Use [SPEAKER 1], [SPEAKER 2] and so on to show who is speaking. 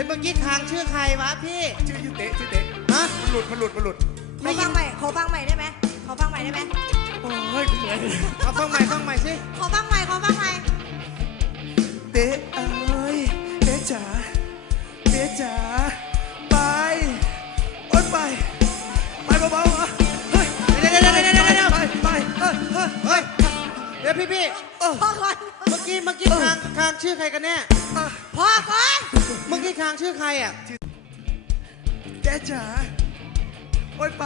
[SPEAKER 1] ฮ้ยเมื่อกี้ทางชื่อใครวะพี่
[SPEAKER 2] ชื่อชื่อเตะชื่อเตะ
[SPEAKER 1] ฮะ
[SPEAKER 2] มันหลุดมันหลุดมันหลุด
[SPEAKER 3] ขอฟังใหม่ขอฟังใหม่ได้ไหมขอฟังใหม่ได้ไหม
[SPEAKER 2] โอ้ยเหนื่อย
[SPEAKER 1] เอาฟังใหม่ฟังใหม่สิ
[SPEAKER 3] ขอฟังใหม่ขอฟังใหม่
[SPEAKER 2] เตะเอ้ยเตะจ๋าเตะจ๋าไปโอ๊ยไป ไปเบาๆอะเฮ้ย
[SPEAKER 1] เดี๋ยวเดี๋ยวเดี๋ยวเดี๋ยวเดี๋ยวเดี๋ยว
[SPEAKER 2] ไปไปเฮ้ยเฮ้ย
[SPEAKER 1] เฮ้ยเดี๋ยวพี่พี่
[SPEAKER 2] เออ
[SPEAKER 3] พอก่อน
[SPEAKER 1] เมื่อกี้เมื่อกี้ทางทางชื่อใครกันแน่
[SPEAKER 2] อะ
[SPEAKER 3] พอก่อน
[SPEAKER 1] เมื่อกี้ทางชื่อใครอะ
[SPEAKER 2] เจ๊จ๋าโอ้ยไป